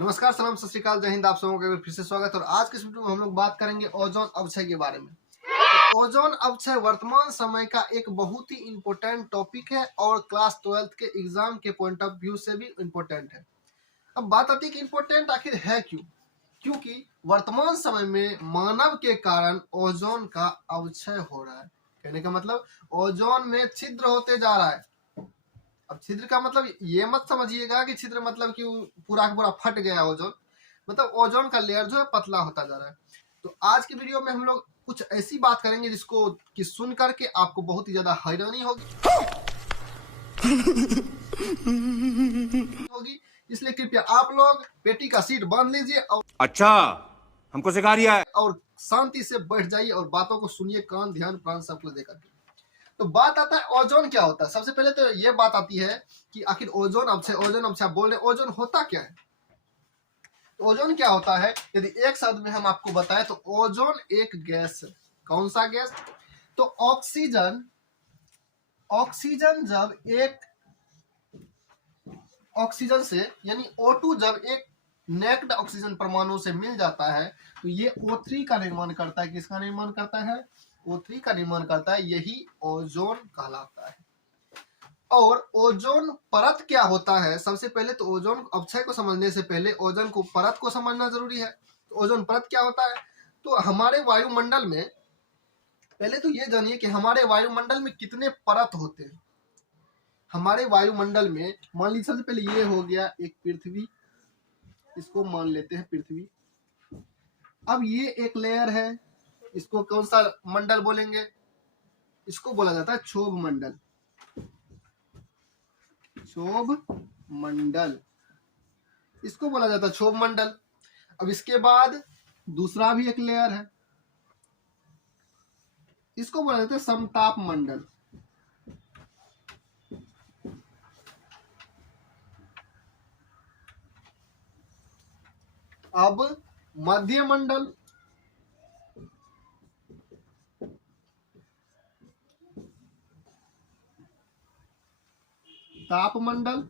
नमस्कार, सलाम, सत श्री अकाल, जय हिंद। आप सबों का फिर से स्वागत है। और आज के इस वीडियो में हम लोग बात करेंगे ओजोन अवक्षय के बारे में। तो ओजोन अवक्षय वर्तमान समय का एक बहुत ही इंपॉर्टेंट टॉपिक है और क्लास 12th के एग्जाम के पॉइंट ऑफ व्यू से भी इम्पोर्टेंट है। अब बात आती है कि इम्पोर्टेंट आखिर है क्यों? क्योंकि वर्तमान समय में मानव के कारण ओजोन का अवक्षय हो रहा है। कहने का मतलब ओजोन में छिद्र होते जा रहा है। अब छिद्र का मतलब ये मत समझिएगा कि छिद्र मतलब कि पूरा का पूरा फट गया ओजोन, मतलब ओजोन का लेयर जो है पतला होता जा रहा है। तो आज की वीडियो में हम लोग कुछ ऐसी बात करेंगे जिसको कि सुन करके आपको बहुत ही ज्यादा हैरानी होगी। इसलिए कृपया आप लोग पेटी का सीट बांध लीजिए और अच्छा हमको सिखा रिया है और शांति से बैठ जाइए और बातों को सुनिए, कान ध्यान प्राण सब कुछ देकर के। तो बात आता है ओजोन क्या होता है। सबसे पहले तो ये बात आती है कि आखिर ओजोन अवक्षय बोल रहे, ओजोन होता क्या है? तो ओजोन क्या होता है यदि एक शब्द में हम आपको बताएं तो ओजोन एक गैस है। कौन सा गैस? तो ऑक्सीजन जब एक ऑक्सीजन से यानी O2 जब एक नेक्ड ऑक्सीजन परमाणु से मिल जाता है तो ये O3 का निर्माण करता है। किसका निर्माण करता है? O3 का निर्माण करता है। यही ओजोन कहलाता है। और ओजोन परत क्या होता है? सबसे पहले तो ओजोन अवक्षय को समझने से पहले ओजोन को परत को समझना जरूरी है। तो ओजोन परत क्या होता है? तो हमारे वायुमंडल में पहले तो ये जानिए कि हमारे वायुमंडल में कितने परत होते हैं। हमारे वायुमंडल में मान लीजिए सबसे पहले ये हो गया एक पृथ्वी, इसको मान लेते हैं पृथ्वी। अब ये एक लेयर है, इसको कौन सा मंडल बोलेंगे? इसको बोला जाता है क्षोभ मंडल। क्षोभ मंडल इसको बोला जाता है क्षोभ मंडल। अब इसके बाद दूसरा भी एक लेयर है, इसको बोला जाता है समताप मंडल। अब मध्य मंडल, ताप मंडल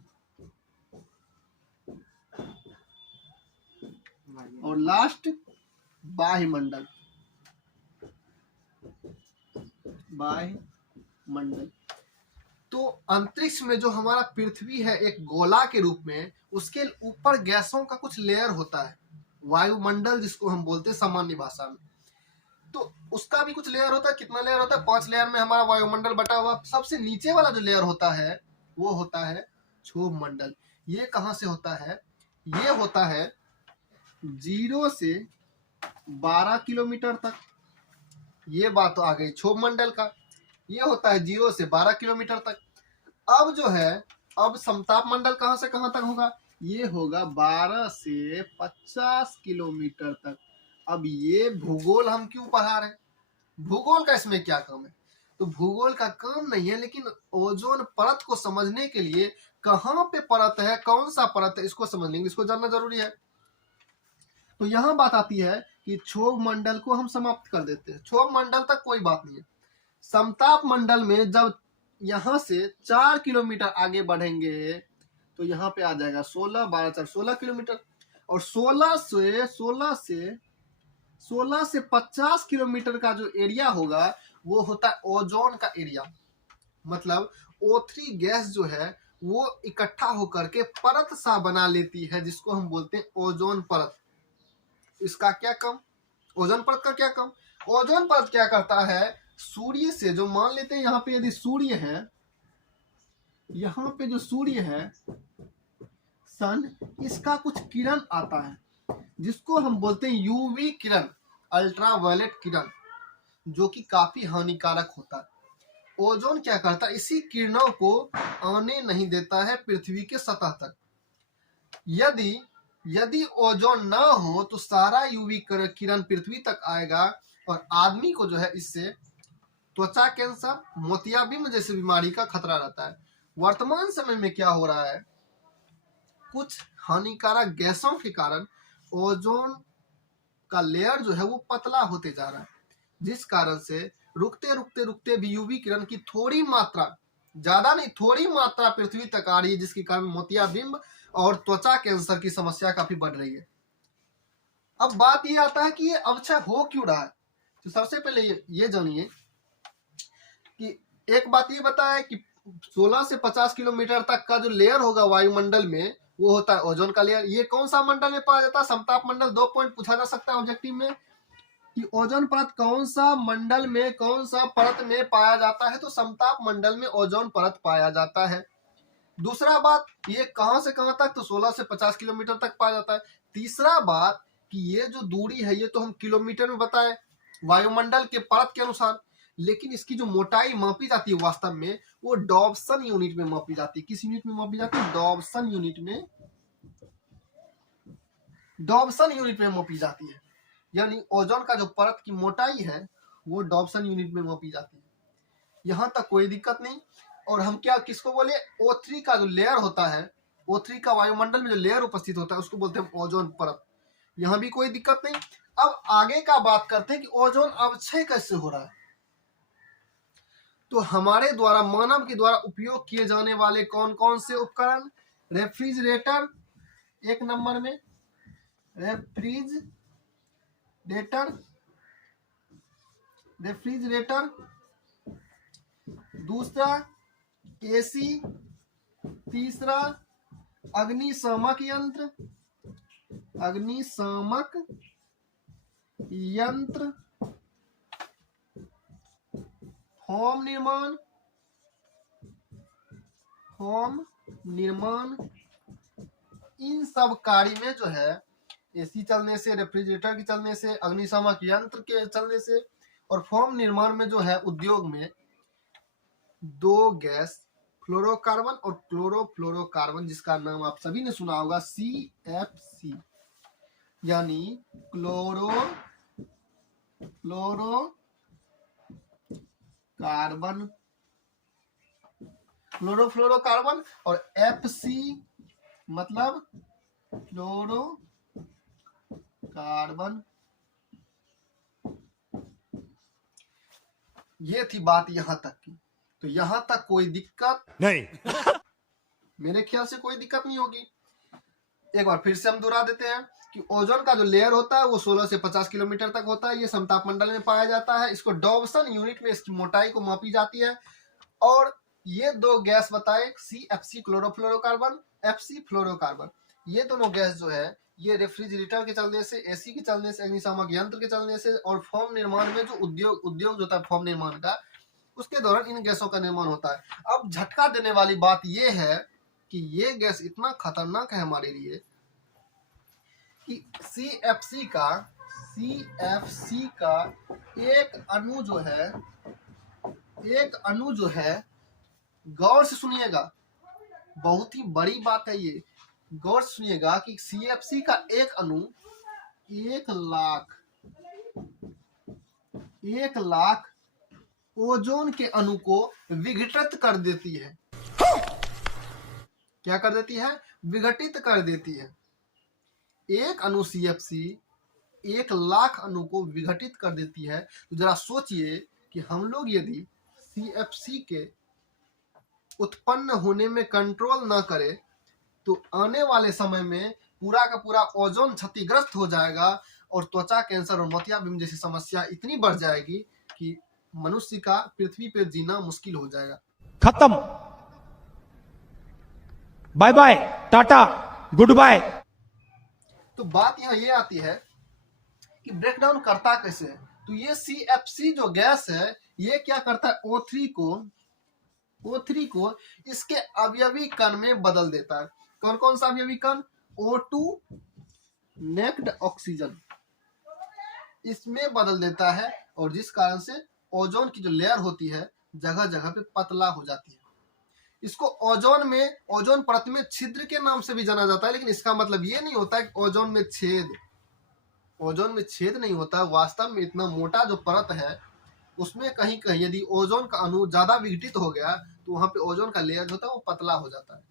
और लास्ट बाह्य मंडल। बाह्य मंडल तो अंतरिक्ष में जो हमारा पृथ्वी है एक गोला के रूप में, उसके ऊपर गैसों का कुछ लेयर होता है, वायुमंडल जिसको हम बोलते हैं सामान्य भाषा में। तो उसका भी कुछ लेयर होता है। कितना लेयर होता है? 5 लेयर में हमारा वायुमंडल बटा हुआ। सबसे नीचे वाला जो लेयर होता है वो होता है क्षोभ मंडल। ये कहां से होता है? ये होता है 0 से 12 किलोमीटर तक। ये बात तो आ गई क्षोभ मंडल का। ये होता है 0 से 12 किलोमीटर तक। अब जो है, अब समताप मंडल कहां से कहां तक होगा? ये होगा 12 से 50 किलोमीटर तक। अब ये भूगोल हम क्यों पढ़ा रहे हैं? भूगोल का इसमें क्या काम है? तो भूगोल का काम नहीं है, लेकिन ओजोन परत को समझने के लिए कहां पे परत है, कौन सा परत है, इसको समझने के लिए इसको जानना जरूरी है। तो यहां बात आती है कि क्षोभ मंडल को हम समाप्त कर देते हैं। क्षोभ मंडल तक कोई बात नहीं है। समताप मंडल में जब यहां से 4 किलोमीटर आगे बढ़ेंगे तो यहाँ पे आ जाएगा 16, 12, 4, 16 किलोमीटर। और 16 से 50 किलोमीटर का जो एरिया होगा वो होता है ओजोन का एरिया। मतलब O3 गैस जो है वो इकट्ठा होकर के परत सा बना लेती है, जिसको हम बोलते हैं ओजोन परत। इसका क्या काम? ओजोन परत का क्या काम? ओजोन परत क्या करता है? सूर्य से जो मान लेते हैं यहाँ पे यदि सूर्य है, यहाँ पे जो सूर्य है सन, इसका कुछ किरण आता है जिसको हम बोलते हैं यूवी किरण, अल्ट्रावायलेट किरण, जो कि काफी हानिकारक होता है। ओजोन क्या करता है? इसी किरणों को आने नहीं देता है पृथ्वी के सतह तक। यदि ओजोन ना हो तो सारा यूवी किरण पृथ्वी तक आएगा और आदमी को जो है इससे त्वचा कैंसर, मोतियाबिंद जैसी बीमारी का खतरा रहता है। वर्तमान समय में क्या हो रहा है? कुछ हानिकारक गैसों के कारण ओजोन का लेयर जो है वो पतला होते जा रहा है, जिस कारण से रुकते भी यूवी किरण की थोड़ी मात्रा, ज्यादा नहीं थोड़ी मात्रा पृथ्वी तक आ रही है, जिसके कारण मोतियाबिंद और त्वचा कैंसर की समस्या काफी बढ़ रही है। अब बात ये आता है कि ये अवक्षय हो क्यों रहा है। तो सबसे पहले ये जानिए कि एक बात ये बताया कि 16 से 50 किलोमीटर तक का जो लेयर होगा वायुमंडल में वो होता है ओजोन का लेयर। ये कौन सा मंडल में पाया जाता है? समताप मंडल। 2 पॉइंट पूछा जा सकता है ऑब्जेक्टिव में कि ओजोन परत कौन सा मंडल में, कौन सा परत में पाया जाता है? तो समताप मंडल में ओजोन परत पाया जाता है। दूसरा बात, ये कहां से कहां तक? तो 16 से 50 किलोमीटर तक पाया जाता है। तीसरा बात कि ये जो दूरी है ये तो हम किलोमीटर में बताए वायुमंडल के परत के अनुसार, लेकिन इसकी जो मोटाई मापी जाती है वास्तव में वो डॉब्सन यूनिट में मापी जाती है। किस यूनिट में मापी जाती है? डॉब्सन यूनिट में, डॉब्सन यूनिट में मापी जाती है। यानी ओजोन का जो परत की मोटाई है वो डॉब्सन यूनिट में मापी जाती है। यहां तक कोई दिक्कत नहीं। और हम क्या किसको बोले? O3 का जो लेयर होता है, O3 का वायुमंडल में जो लेयर उपस्थित होता है उसको बोलते हैं ओजोन परत। यहां भी कोई दिक्कत नहीं। अब आगे का बात करते हैं कि ओजोन अवक्षय कैसे हो रहा है। तो हमारे द्वारा, मानव के द्वारा उपयोग किए जाने वाले कौन कौन से उपकरण? रेफ्रिजरेटर एक नंबर में, रेफ्रिजरेटर। दूसरा एसी। तीसरा अग्निशामक यंत्र। फॉर्म निर्माण। इन सब कार्य में जो है एसी चलने से, रेफ्रिजरेटर के चलने से, अग्निशामक यंत्र के चलने से और फॉर्म निर्माण में जो है उद्योग में 2 गैस फ्लोरोकार्बन और क्लोरोफ्लोरोकार्बन, जिसका नाम आप सभी ने सुना होगा CFC, यानी क्लोरोफ्लोरोकार्बन और FC मतलब फ्लोरोकार्बन। ये थी बात यहां तक की। तो यहां तक कोई दिक्कत नहीं। मेरे ख्याल से कोई दिक्कत नहीं होगी। एक बार फिर से हम दोहरा देते हैं कि ओजोन का जो लेयर होता है वो 16 से 50 किलोमीटर तक होता है। ये समताप मंडल में पाया जाता है। इसको डॉब्सन यूनिट में इसकी मोटाई को मापी जाती है। और ये 2 गैस बताए CFC क्लोरोफ्लोरोकार्बन, FC फ्लोरोकार्बन। ये दोनों गैस जो है ये रेफ्रिजरेटर के चलने से, एसी के चलने से, अग्निशामक यंत्र के चलने से और फॉर्म निर्माण में जो उद्योग होता है फॉर्म निर्माण का, उसके दौरान इन गैसों का निर्माण होता है। अब झटका देने वाली बात यह है कि ये गैस इतना खतरनाक है हमारे लिए कि CFC का एक अणु जो है, गौर से सुनिएगा, बहुत ही बड़ी बात है ये, गौर से सुनिएगा कि CFC का एक अणु 1 लाख ओजोन के अणु को विघटित कर देती है। क्या कर देती है? विघटित कर देती है। एक अणु CFC 1 लाख अणु को विघटित कर देती है। तो जरा सोचिए कि हम लोग यदि CFC के उत्पन्न होने में कंट्रोल ना करें तो आने वाले समय में पूरा का पूरा ओजोन क्षतिग्रस्त हो जाएगा और त्वचा कैंसर और मोतियाबिंद जैसी समस्या इतनी बढ़ जाएगी कि मनुष्य का पृथ्वी पर जीना मुश्किल हो जाएगा। खत्म, bye bye, tata, goodbye. तो बात यहाँ ये आती है कि ब्रेकडाउन करता कैसे है। तो ये CFC जो गैस है ये क्या करता है? O3 को इसके अवयवी कण में बदल देता है। कौन कौन सा अवयवी कण? O2 नेक्ड ऑक्सीजन, इसमें बदल देता है और जिस कारण से ओजोन की जो लेयर होती है जगह जगह पे पतला हो जाती है। इसको ओजोन परत में छिद्र के नाम से भी जाना जाता है, लेकिन इसका मतलब ये नहीं होता कि ओजोन में छेद नहीं होता। वास्तव में इतना मोटा जो परत है उसमें कहीं कहीं यदि ओजोन का अणु ज्यादा विघटित हो गया तो वहां पे ओजोन का लेयर जो होता है वो पतला हो जाता है।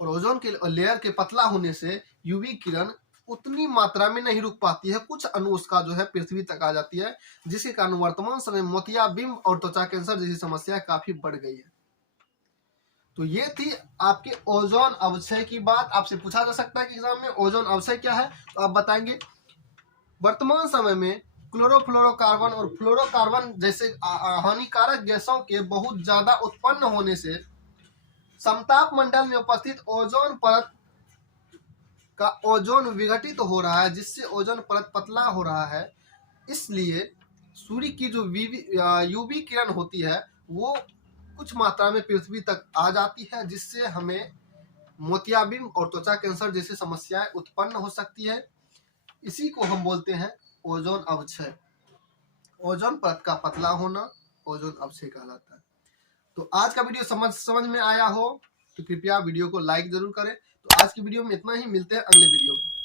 और ओजोन के लेयर के पतला होने से यूवी किरण उतनी मात्रा में नहीं रुक पाती है। कुछ अणु उसका जो है पृथ्वी तक आ जाती है, जिसके कारण वर्तमान समय मोतियाबिंद और त्वचा कैंसर जैसी समस्या काफी बढ़ गई है। तो ये थी आपके ओजोन अवक्षय की बात। आपसे पूछा जा सकता है कि एग्जाम में ओजोन अवक्षय क्या है, तो आप बताएंगे। वर्तमान समय में क्लोरोफ्लोरोकार्बन और फ्लोरोकार्बन जैसे हानिकारक गैसों के बहुत ज्यादा उत्पन्न होने से समताप मंडल में उपस्थित ओजोन परत का ओजोन विघटित हो रहा है, जिससे ओजोन परत पतला हो रहा है। इसलिए सूर्य की जो यूवी किरण होती है वो कुछ मात्रा में पृथ्वी तक आ जाती है, जिससे हमें मोतियाबिंद और त्वचा कैंसर जैसी समस्याएं उत्पन्न हो सकती है। इसी को हम बोलते हैं ओजोन अवक्षय। ओजोन परत का पतला होना ओजोन अवक्षय कहलाता है। तो आज का वीडियो समझ में आया हो तो कृपया वीडियो को लाइक जरूर करें। तो आज की वीडियो में इतना ही, मिलते हैं अगले वीडियो में।